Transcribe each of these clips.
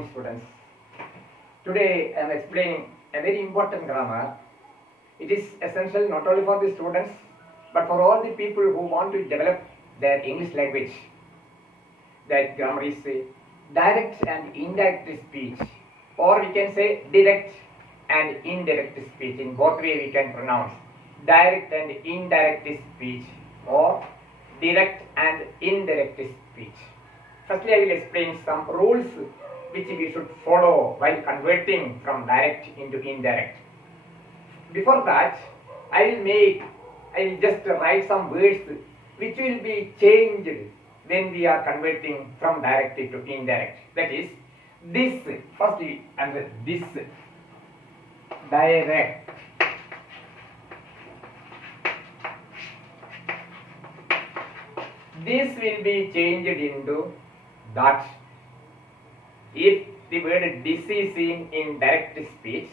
morning, students. Today I am explaining a very important grammar. It is essential not only for the students but for all the people who want to develop their English language. That grammar is direct and indirect speech, or we can say direct and indirect speech. In both ways we can pronounce direct and indirect speech or direct and indirect speech. Firstly, I will explain some rules which we should follow while converting from direct into indirect. Before that, I will just write some words which will be changed when we are converting from direct to indirect. That is, this, firstly, and this, direct. This will be changed into that. If the word this is seen in direct speech,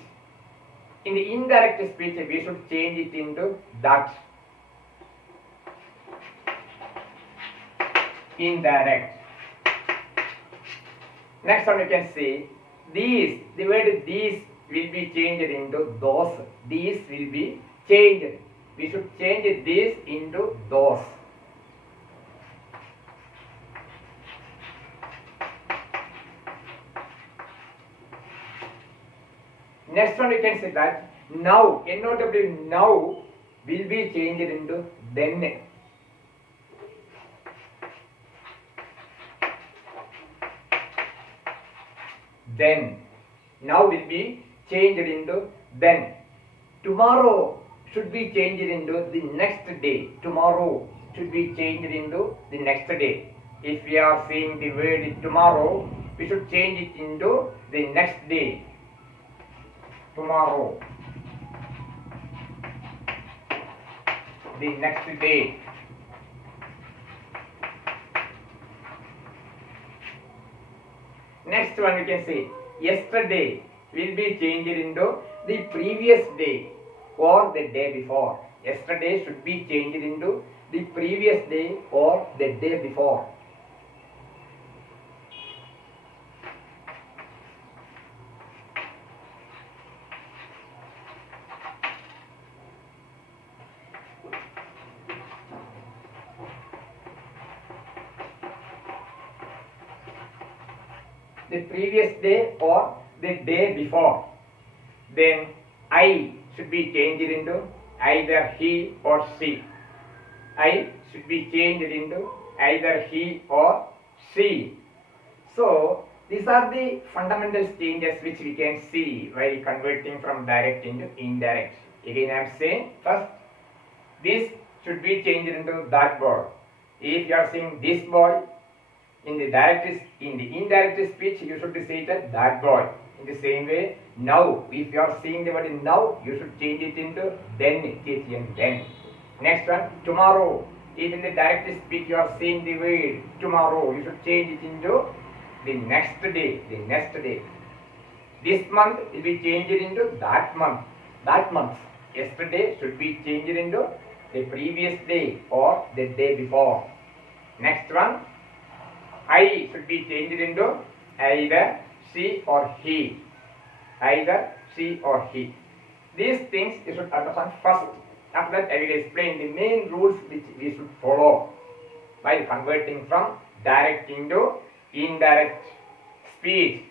in the indirect speech we should change it into that. Indirect. Next one you can see these. The word these will be changed into those. These will be changed. We should change this into those. Next one we can say that now, N-O-W, now will be changed into then. Then. Now will be changed into then. Tomorrow should be changed into the next day. Tomorrow should be changed into the next day. If we are saying the word tomorrow, we should change it into the next day. Tomorrow, the next day. Next one we can say yesterday will be changed into the previous day or the day before. Yesterday should be changed into the previous day or the day before. The previous day or the day before. Then I should be changed into either he or she. I should be changed into either he or she. So these are the fundamental changes which we can see while converting from direct into indirect. Again I am saying, first this should be changed into that boy. If you are saying this boy, in the indirect speech, you should say it that boy. In the same way, now, if you are seeing the word in now, you should change it into then, then. Next one, tomorrow. If in the direct speech you are seeing the word tomorrow, you should change it into the next day, the next day. This month will be changed into that month, that month. Yesterday should be changed into the previous day or the day before. Next one, I should be changed into either she or he. Either she or he. These things you should understand first. After that I will explain the main rules which we should follow while converting from direct into indirect speech.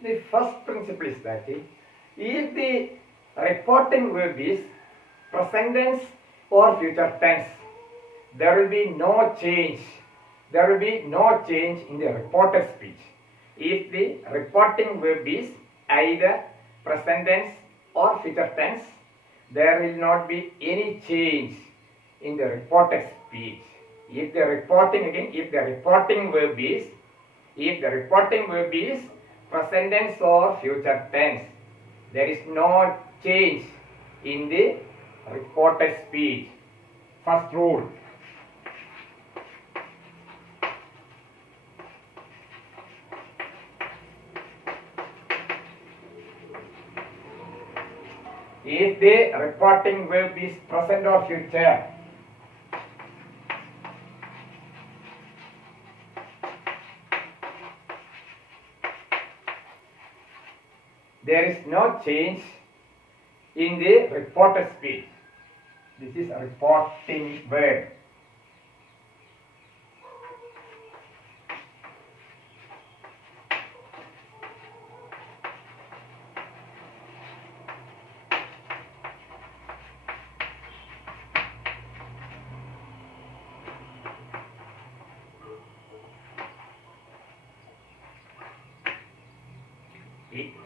The first principle is that if the reporting verb is present tense or future tense, there will be no change. There will be no change in the reported speech. If the reporting verb is either present tense or future tense, there will not be any change in the reported speech. If the reporting verb is present tense or future tense, there is no change in the reported speech. First rule. If the reporting verb is present or future, there is no change in the reported speech. This is a reporting verb.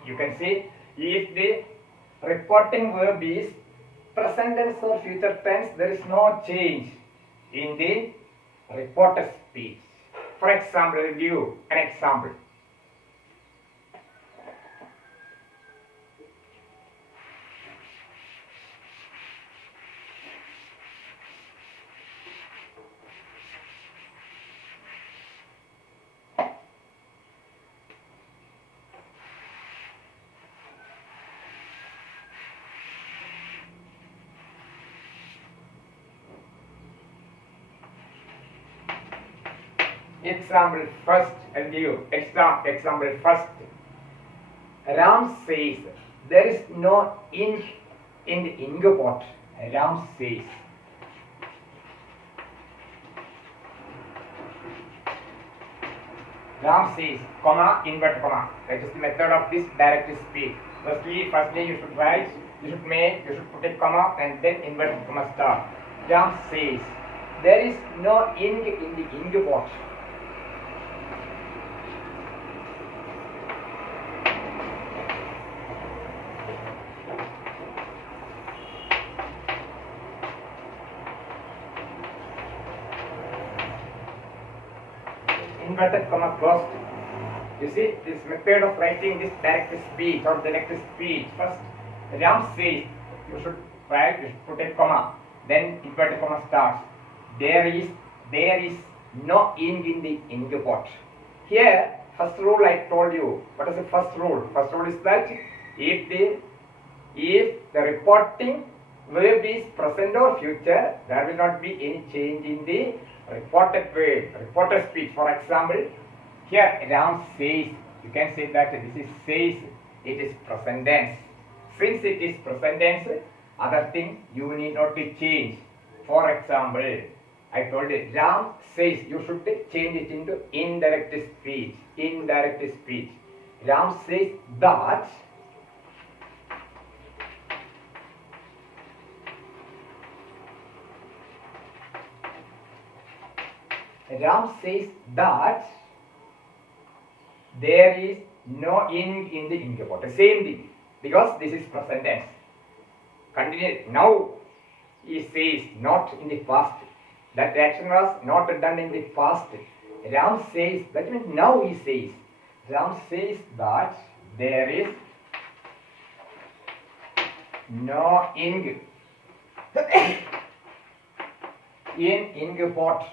You can see, if the reporting verb is present tense or future tense, there is no change in the reported speech. For example, I will give you an example. Example first, I'll give you example first. Ram says, there is no ink in the ink pot. Ram says. Ram says, comma, invert comma. That is the method of this direct speech. Firstly you should write, you should put a comma and then invert comma start. Ram says, there is no ink in the ink pot. Inverted comma closed. You see this method of writing this direct speech or direct speech. First, Ram says, you should write, you should put a comma, then inverted comma starts. There is no ink in the ink pot. Here, first rule I told you. What is the first rule? First rule is that if the reporting verb is present or future, there will not be any change in the reported verb, reported speech. For example, here Ram says, you can say that this is says, it is present tense. Since it is present tense, other thing you need not to change. For example, I told you Ram says, you should change it into indirect speech. Indirect speech. Ram says that Ram says that there is no ink in the ink pot. Same thing, because this is present tense. Continue. Now he says, not in the past. That action was not done in the past. Ram says, that means now he says. Ram says that there is no ink in ink pot.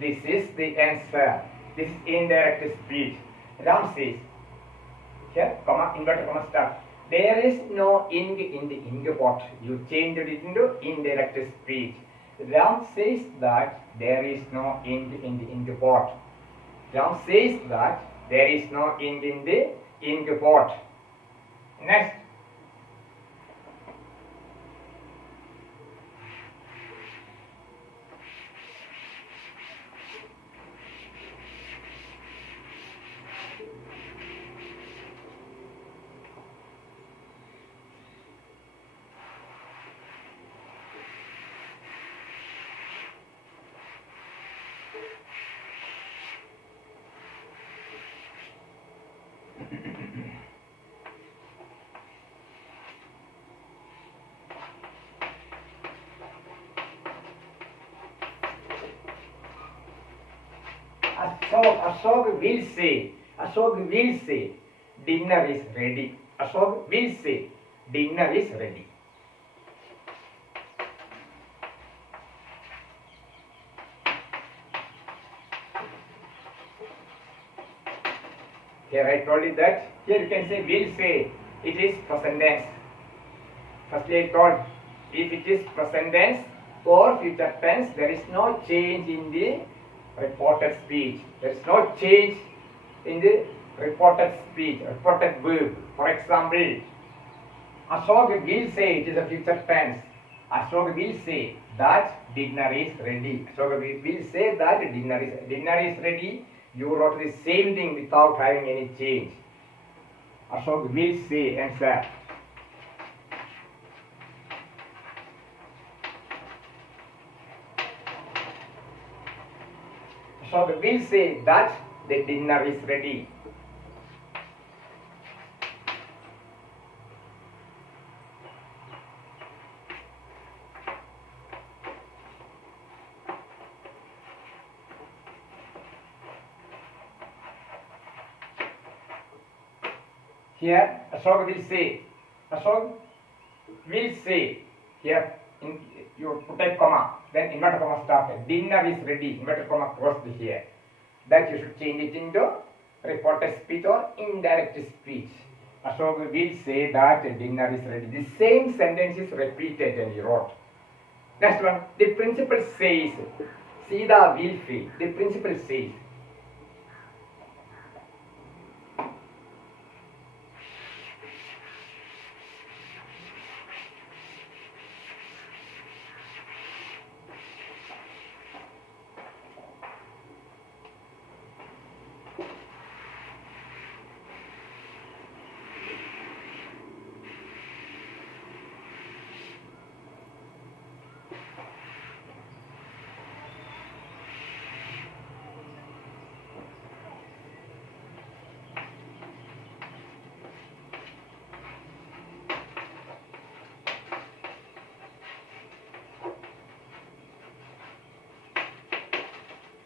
This is the answer. This is indirect speech. Ram says, here, comma, inverted comma, start. There is no ink in the ink pot. You changed it into indirect speech. Ram says that there is no ink in the ink pot. Ram says that there is no ink in the ink pot. Next. Ashok will say. Ashok will say, dinner is ready. Ashok will say, dinner is ready. Here I told you that. Here you can say will say. It is present tense. Firstly I told, if it is present tense or future tense, there is no change in the reported speech. There is no change in the reported speech, reported verb. For example, Ashok will say, it is a future tense. Ashok will say that dinner is ready. Ashok will say that dinner is ready. You wrote the same thing without having any change. Ashok will say answer. Ashok will say that the dinner is ready. Here Ashok will say. Ashok will say. Here you put a comma, then inverted comma started. Dinner is ready. Inverted comma closed here. That you should change it into reported speech or indirect speech. Ashok will say that dinner is ready. The same sentence is repeated and you wrote. Next one. The principal says. Sita will fail. The principal says.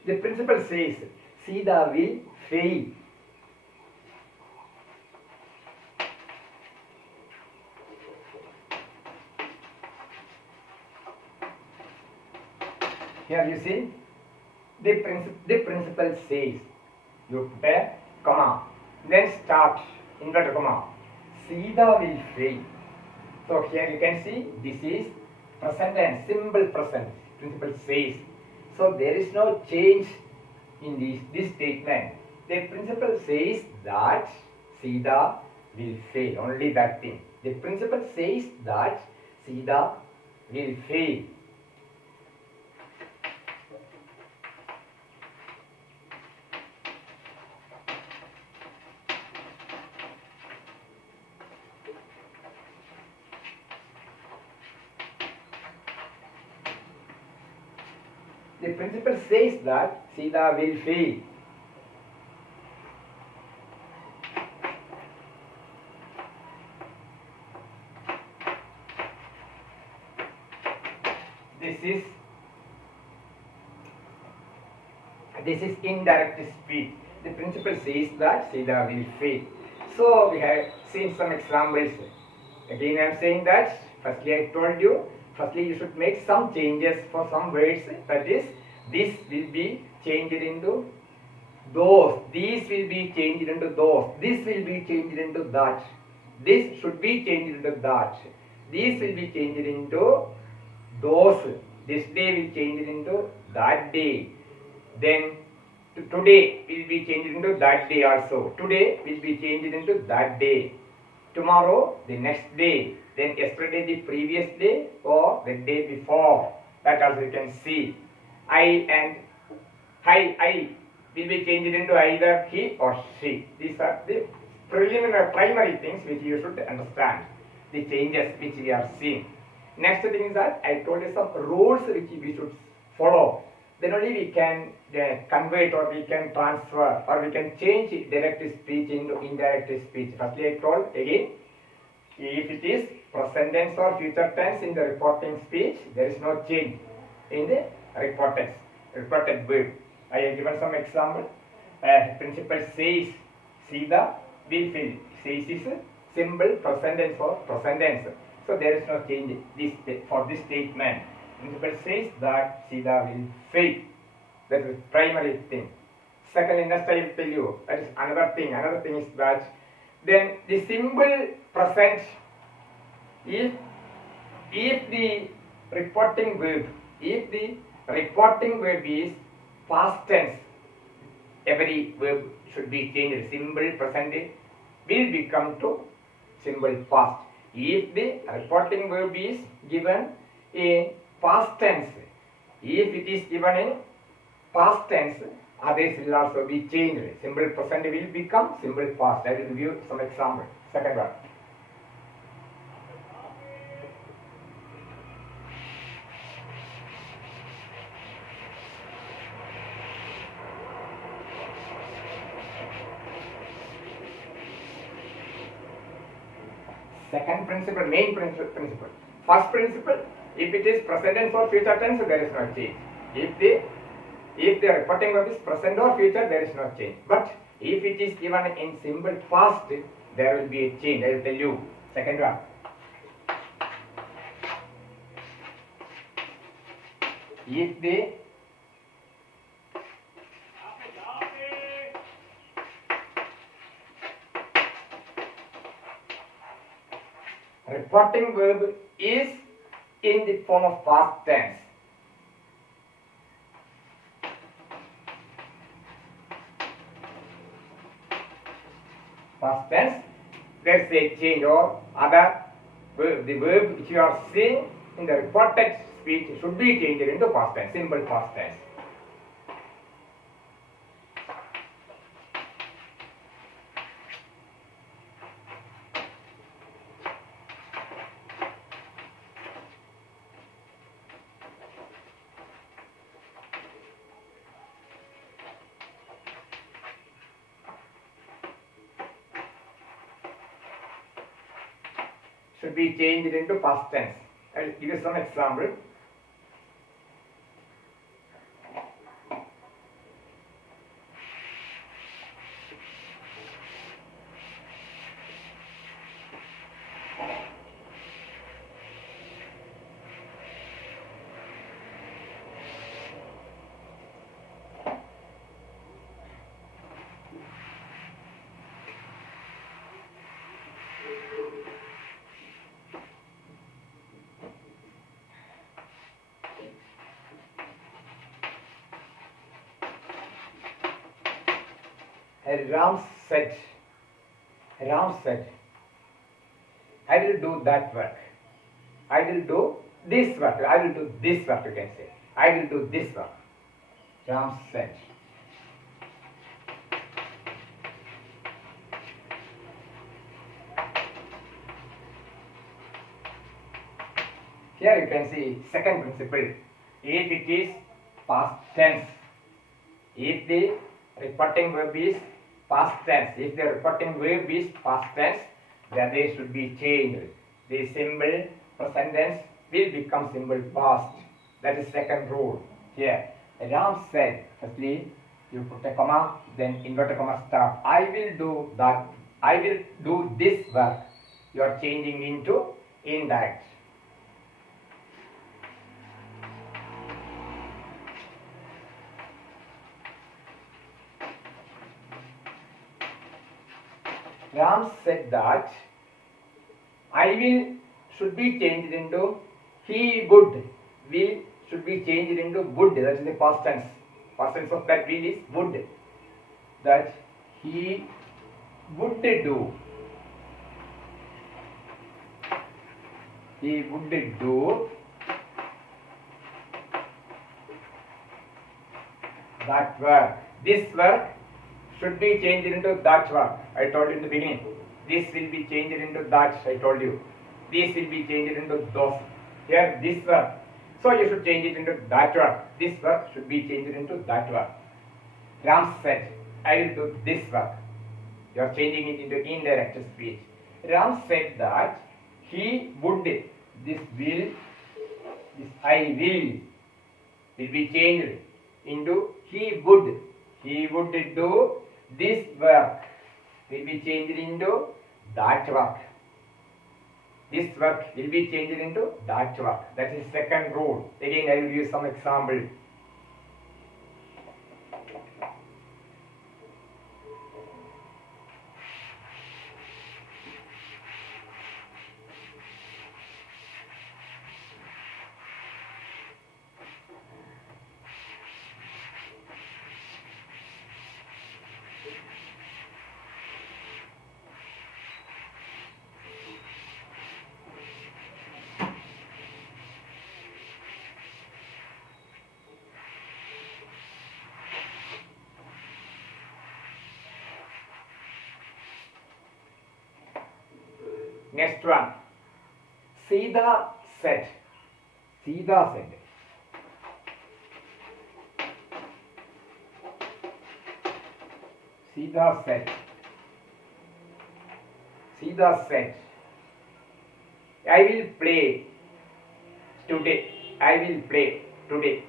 The principal says, Sita will fail. Here you see, the principal says, you put a comma, then start, inverted comma, Sita will fail. So here you can see, this is present and simple present, principal says. So there is no change in this statement. The principal says that Sita will fail. Only that thing. The principal says that Sita will fail. The principal says that Sita will fail. This is indirect speech. The principal says that Sita will fail. So we have seen some examples. Again I am saying that firstly I told you, firstly you should make some changes for some words. That is, this will be changed into those. These will be changed into those. This will be changed into that. This should be changed into that. These will be changed into those. This day will change into that day. Then today will be changed into that day also. Today will be changed into that day. Tomorrow the next day. Then yesterday the previous day or the day before. That also you can see. I will be changed into either he or she. These are the preliminary primary things which you should understand. The changes which we are seeing. Next thing is that I told you some rules which we should follow. Then only we can convert or we can transfer or we can change direct speech into indirect speech. Firstly I told again, if it is present tense or future tense in the reporting speech, there is no change in the reported verb. I have given some example. principal says, Sita will fill. Says is simple present tense or present tense. So there is no change for this statement. Principal says that Sita will fail. That is primary thing. Second, next I will tell you, that is another thing. Another thing is that then the simple present, if the reporting verb is past tense, every verb should be changed. Simple present will become to simple past. If the reporting verb is given in past tense, if it is given in past tense, others will also be changed. Simple present will become simple past. I will give you some example. Second one. Second principle, main principle. First principle, if it is present tense or future tense, there is no change. If the reporting verb is present or future, there is no change. But if it is given in simple past, there will be a change. I will tell you. Second one. If the reporting verb is in the form of past tense, there is a change or other verb. The verb which you are seeing in the reported speech should be changed into past tense, simple past tense. Should be changed into past tense. I will give you some example. Ram said, I will do that work. I will do this work. I will do this work, you can say. I will do this work. Ram said. Here you can see second principle. If it is past tense, if the reporting verb is past tense, if the reporting verb is past tense, then they should be changed. The simple present tense will become simple past. That is second rule. Here, Ram said, firstly you put a comma, then inverted comma start. I will do that. I will do this work. You are changing into indirect. Ram said that I will should be changed into he would. Will should be changed into would. That is the past tense. Past tense of that will is would. That he would do. He would do that work. This work should be changed into that work. I told you in the beginning. This will be changed into that. I told you. This will be changed into those. Here, this work. So you should change it into that work. This work should be changed into that work. Ram said, I will do this work. You are changing it into indirect speech. Ram said that he would. This will, this I will be changed into he would. He would do this work. Will be changed into that work. This work will be changed into that work. That is second rule. Again, I will give some example. Next one. Sita said. Sita said. Sita said. Sita said. I will play today. I will play today.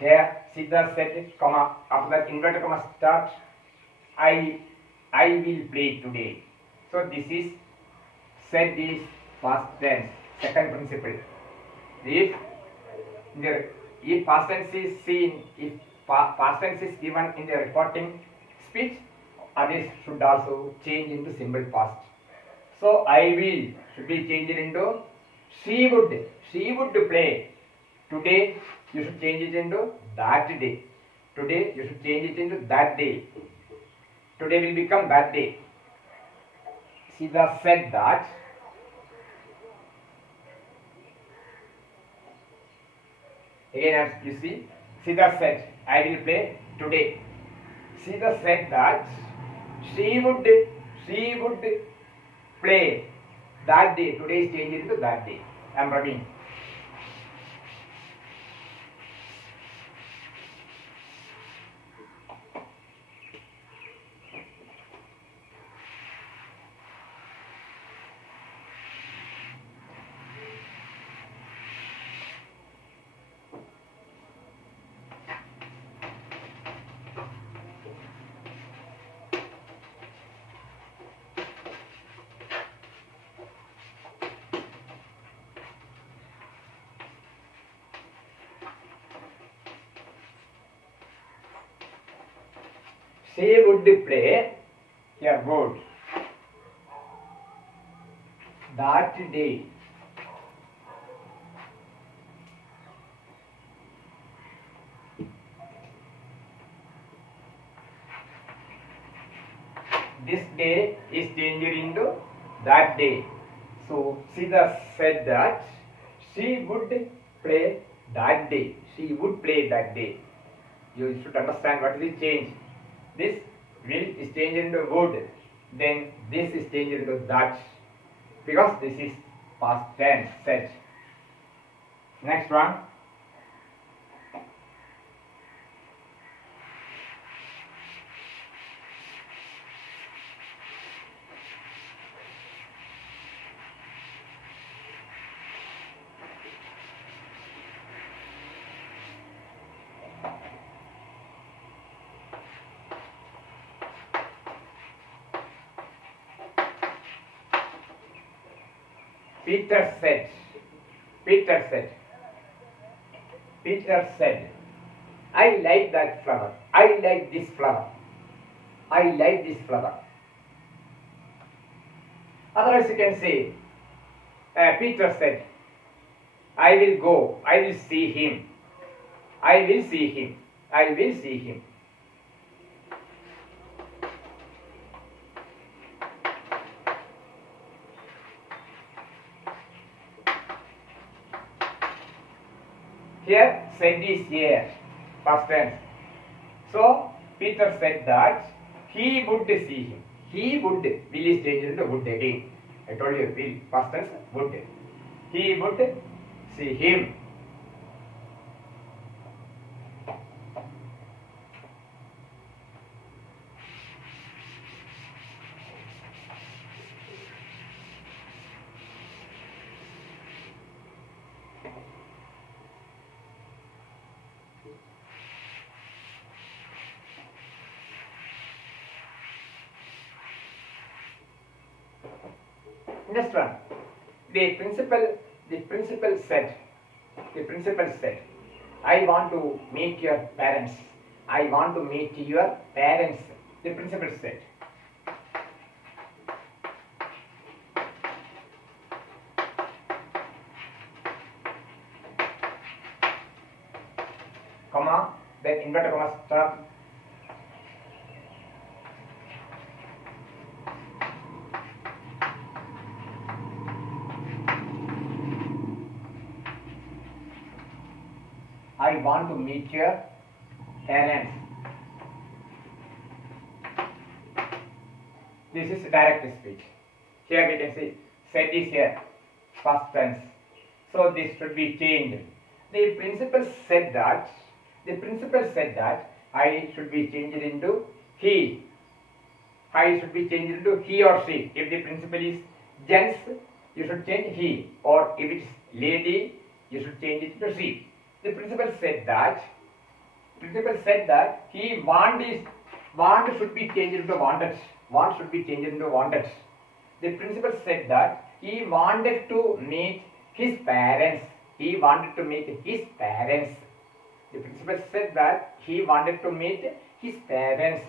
Here, Sita said it, comma, after that inverted comma start, I will play today. So this is, said is past tense, second principle. If past tense is seen, if past tense is given in the reporting speech, others should also change into simple past. So I will should be changed into she would play. Today you should change it into that day. Today you should change it into that day. Today will become that day. Sita said that. Again, as you see, Sita said, I will play today. Sita said that she would play that day. Today is changed into that day. I am running. She would play a word that day. This day is changed into that day. So Sita said that she would play that day. She would play that day. You should understand what is the change. This will is changed into would, then this is changed into that, because this is past tense set. Next one. Peter said, I like that flower. I like this flower. I like this flower. Otherwise you can say, Peter said, I will go. I will see him. I will see him. I will see him. Here, said is here, past tense. So, Peter said that he would see him. He would is changed into would again. I told you, will, past tense, would. He would see him. Next one, the principal said, I want to meet your parents. I want to meet your parents. The principal said. Comma, then inverted comma start. I want to meet your parents. This is direct speech. Here we can see said is here, past tense. So this should be changed. The principal said that I should be changed into he. I should be changed into he or she. If the principal is gents, you should change he. Or if it's lady, you should change it to she. The principal said that he want should be changed into wanted. Want should be changed into wanted. The principal said that he wanted to meet his parents. He wanted to meet his parents. The principal said that he wanted to meet his parents.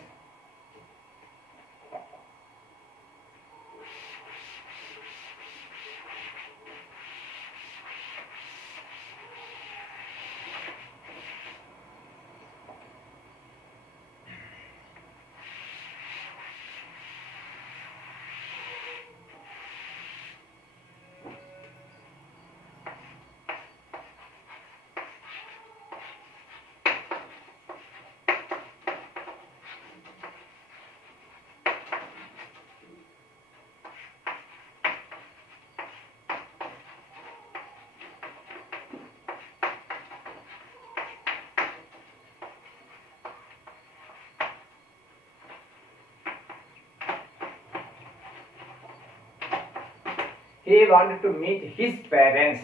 He wanted to meet his parents.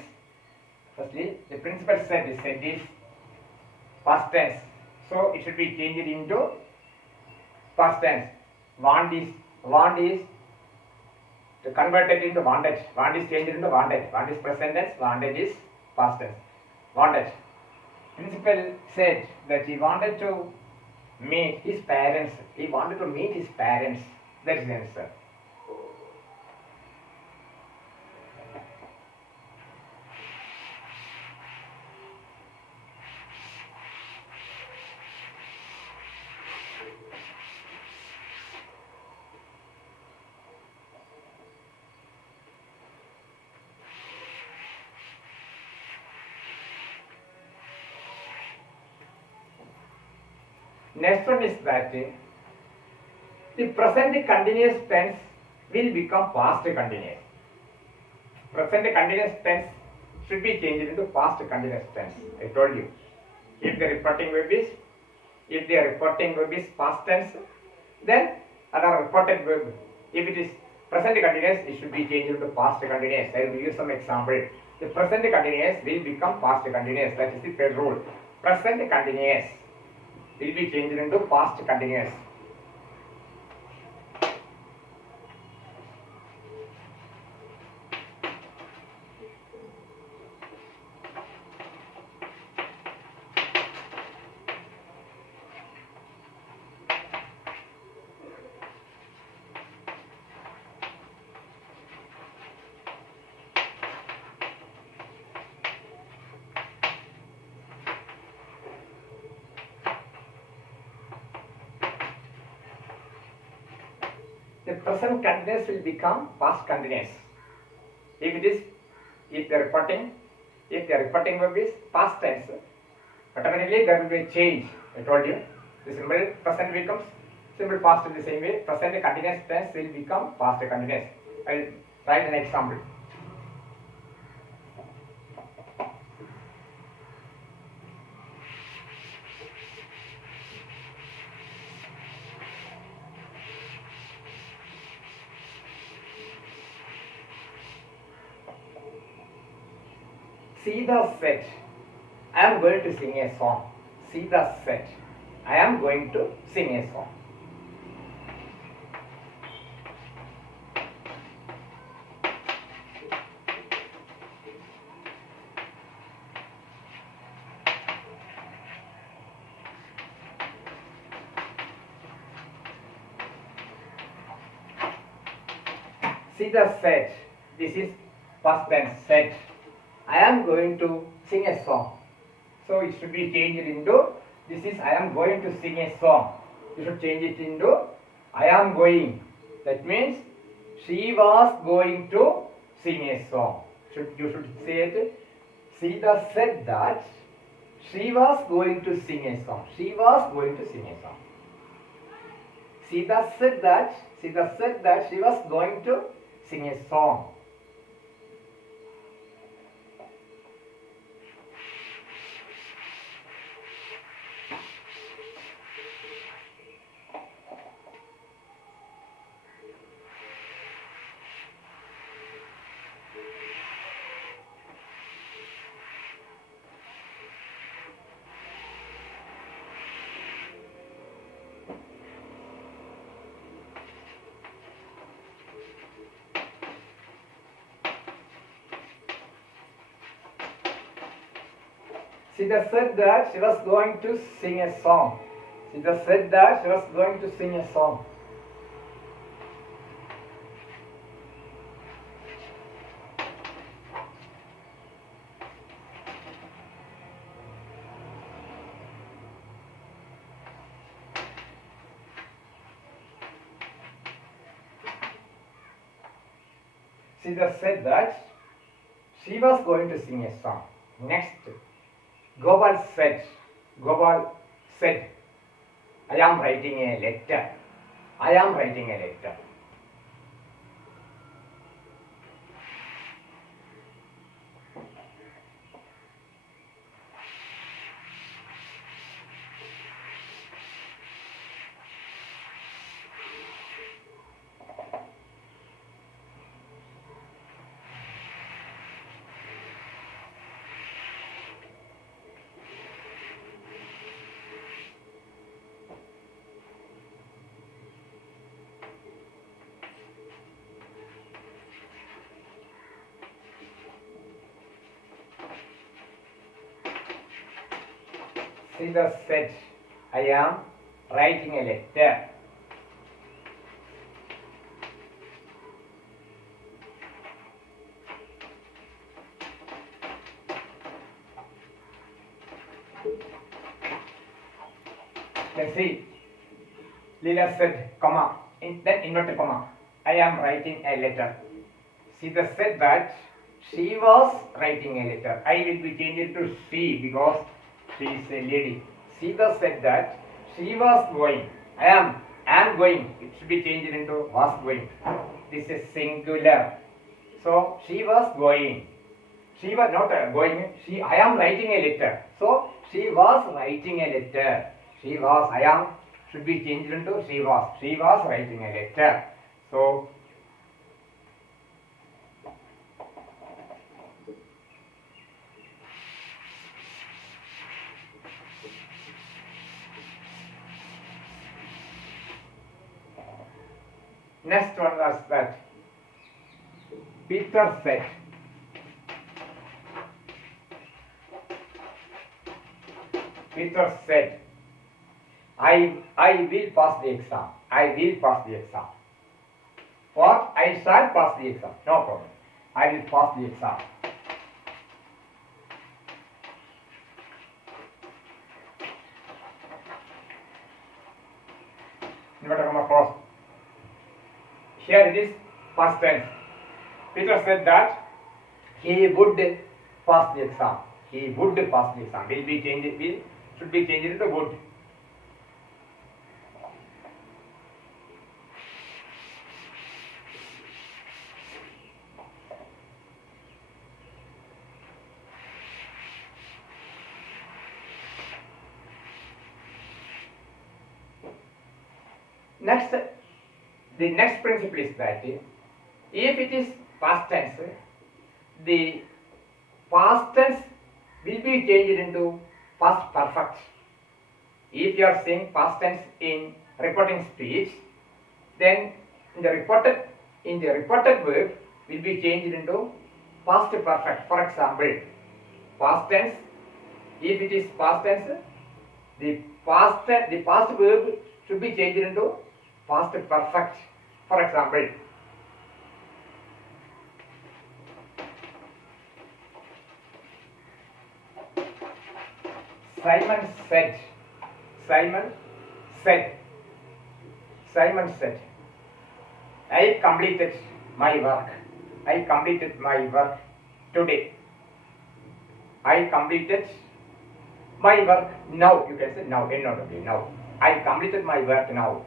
Firstly, the principal said is past tense. So it should be changed into past tense. Want is converted into wanted. Want is changed into wanted. Want is present tense. Wanted is past tense. Wanted. Principal said that he wanted to meet his parents. He wanted to meet his parents. That is the answer. Next one is that the present continuous tense will become past continuous. Present continuous tense should be changed into past continuous tense. I told you. If the reporting verb is past tense, then another reported verb. If it is present continuous, it should be changed into past continuous. I will give you some example. The present continuous will become past continuous. That is the third rule. Present continuous will be changed into past continuous. The present continuous will become past continuous. If the reporting verb is past tense, automatically there will be a change. I told you. The simple present becomes simple past in the same way. Present continuous tense will become past continuous. I will write an example. Sita said, I am going to sing a song. Sita said, I am going to sing a song. See the said. This is past tense said. I am going to sing a song. So it should be changed into, this is I am going to sing a song. You should change it into I am going. That means she was going to sing a song. You should say it. Sita said that she was going to sing a song. She was going to sing a song. Sita said that she was going to sing a song. Sita said that she was going to sing a song. Sita said that she was going to sing a song. Sita said that she was going to sing a song. Next. Gopal said, I am writing a letter. I am writing a letter. Sita said, I am writing a letter. Let's see. Leela said, comma, then inverted comma. I am writing a letter. Sita said that she was writing a letter. I will be changed to she because she is a lady. Sita said that she was going. I am going. It should be changed into was going. This is singular. So she was going. She was not going. I am writing a letter. So she was writing a letter. She was. I am should be changed into she was. She was writing a letter. So next one was that Peter said. Peter said, I will pass the exam. I will pass the exam. What? I shall pass the exam. No problem. I will pass the exam. Inverted comma cross. Here it is past tense. Peter said that he would pass the exam. He would pass the exam. Will be changed. Will should be changed into would. Next, the next principle is that if it is past tense, the past tense will be changed into past perfect. If you are saying past tense in reporting speech, then the reported verb will be changed into past perfect. For example, past tense, if it is past tense, the past verb should be changed into past perfect. For example, Simon said. Simon said. Simon said. I completed my work. I completed my work today. I completed my work now. You can say now. N-O-W. Now. I completed my work now.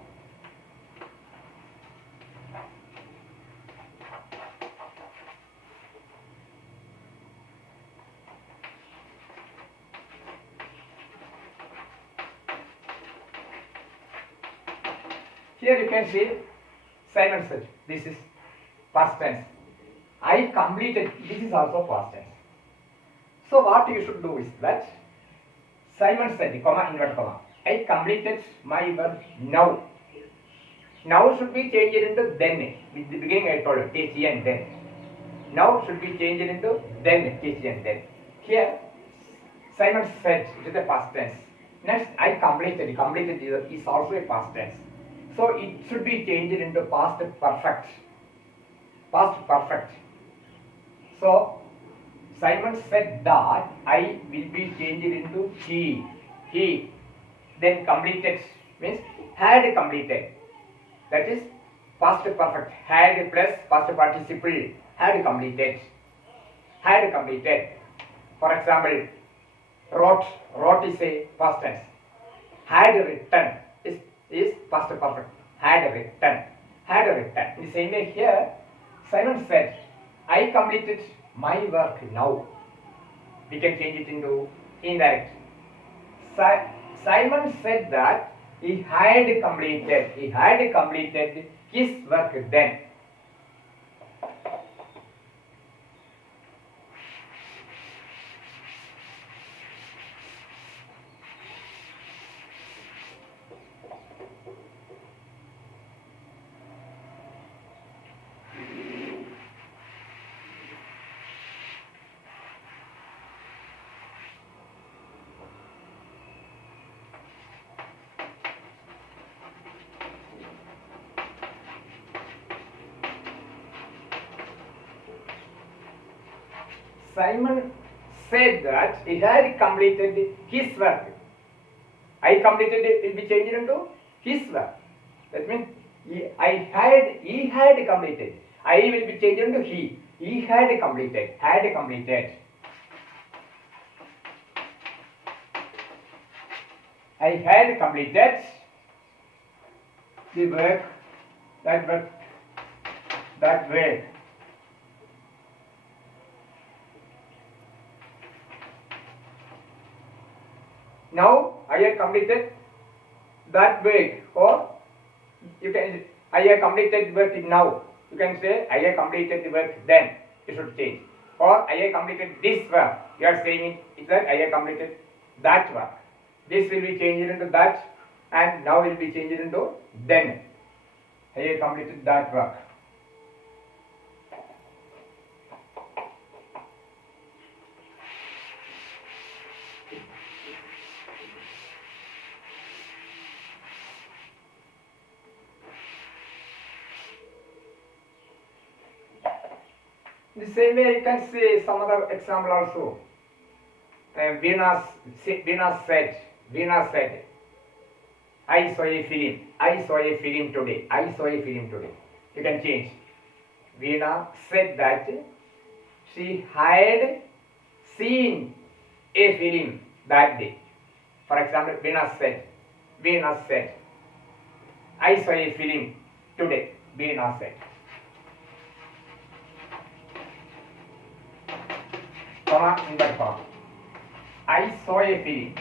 Here you can see Simon said. This is past tense. I completed. This is also past tense. So what you should do is that Simon said, comma, invert comma. I completed my work now. Now should be changed into then. With the beginning I told you, TC and then. Now should be changed into then, TC and then. Here, Simon said, it is a past tense. Next, I completed. Completed is also a past tense. So it should be changed into past perfect. Past perfect. So Simon said that I will be changed into he. He. Then completed means had completed. That is past perfect. Had plus past participle. Had completed. Had completed. For example, wrote. Wrote is a past tense. Had written is past perfect. Had written. Had written. In the same way here, Simon said, I completed my work now. We can change it into indirect. Simon said that he had completed his work then. Simon said that he had completed his work. I completed it will be changed into his work. That means he had completed. I will be changed into he. He had completed. Had completed. I had completed the work. That work. Now I have completed that work, or you can I have completed the work now. You can say I have completed the work then. You should change. Or I have completed this work. You are saying it that I have completed that work. This will be changed into that, and now will be changed into then. I have completed that work. The same way you can say some other example also. Venu said, I saw a film. I saw a film today. I saw a film today. You can change. Venu said that she had seen a film that day. For example, Venu said, I saw a film today. Venu said. Comma in that form. I saw a film.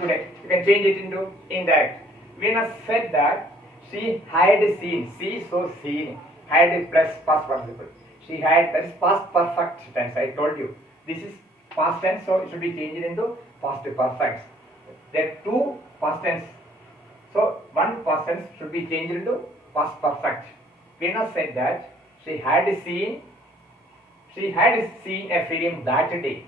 Today, you can change it into indirect. Venus said that she had seen. She so seen. Had plus past participle. She had, that is past perfect tense. I told you. This is past tense, so it should be changed into past perfect. There are two past tense. So one past tense should be changed into past perfect. Venus said that she had seen a film that day.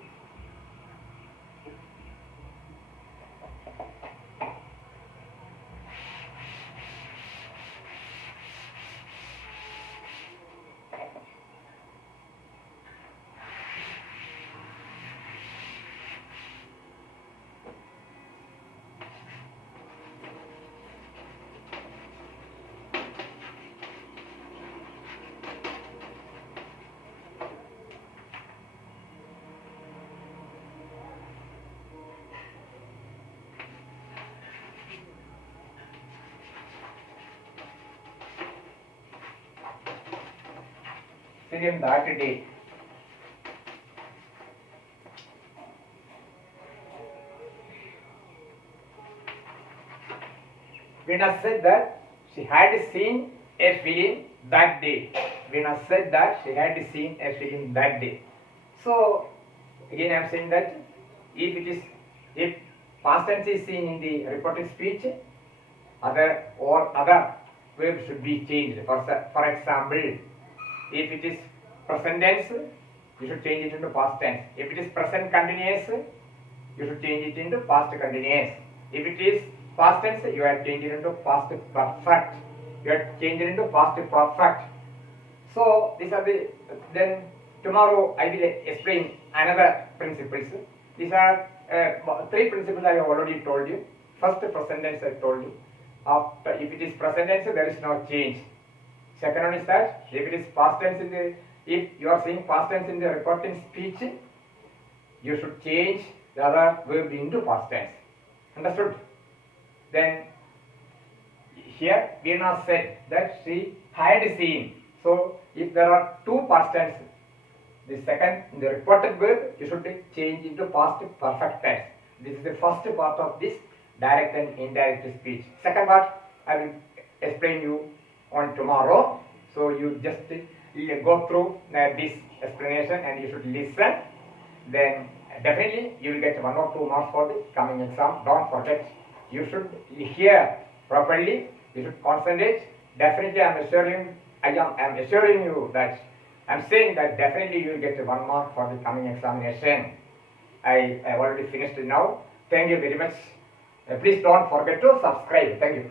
film that day. Veena said that she had seen a film that day. Veena said that she had seen a film that day. So again I am saying that if past tense is seen in the reported speech, other verbs should be changed. For example, if it is present tense, you should change it into past tense. If it is present continuous, you should change it into past continuous. If it is past tense, you are changing it into past perfect. You are changing it into past perfect. So these are the, then tomorrow I will explain another principles. These are three principles I have already told you. First, present tense I told you. After, if it is present tense, there is no change. Second one is that if it is past tense in the, if you are saying past tense in the reporting speech, you should change the other verb into past tense. Understood? Then here Veena said that she had seen. So if there are two past tense, the second, the reported verb, you should change into past perfect tense. This is the first part of this direct and indirect speech. Second part I will explain you on tomorrow. So you just go through this explanation and you should listen. Then definitely you will get 1 or 2 marks for the coming exam. Don't forget, you should hear properly. You should concentrate. Definitely I am assuring you that I am saying that definitely you will get 1 mark for the coming examination. I have already finished it now. Thank you very much. Please don't forget to subscribe. Thank you.